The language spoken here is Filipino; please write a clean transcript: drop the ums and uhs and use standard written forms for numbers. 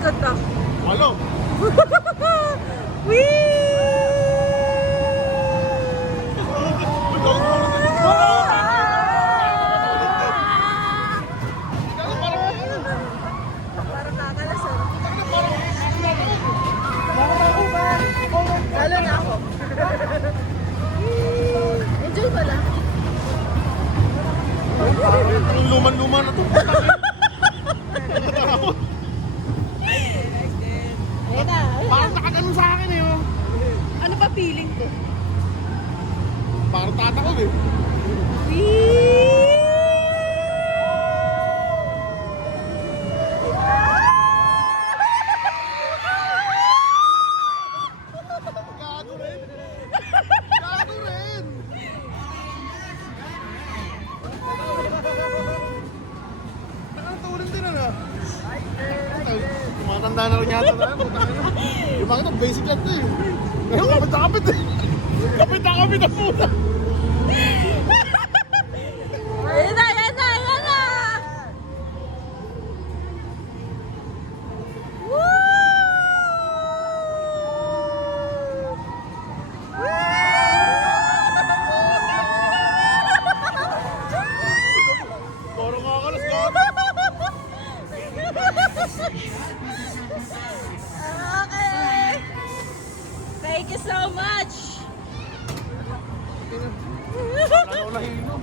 ikot to? Walo. Parang nakakalasar. Lalo na ako. Enjoy pa lang. Ang luman-luma na to. Ayun na. Parang nakaganon sa akin eh. Oh. Ano pa feeling ko? Parang tatakot eh. Gago rin. Gago rin. Nakakatawarin din ano. Tumatanda na rin yata na. Yung mga ito, basic lang ito eh. Ngayon, kapit na kapit eh. Kapit na kapit ang puta. Ayun na, ayun na, ayun na! Parang kakalas ka. Okay! Thank you so much! Ano na hinom?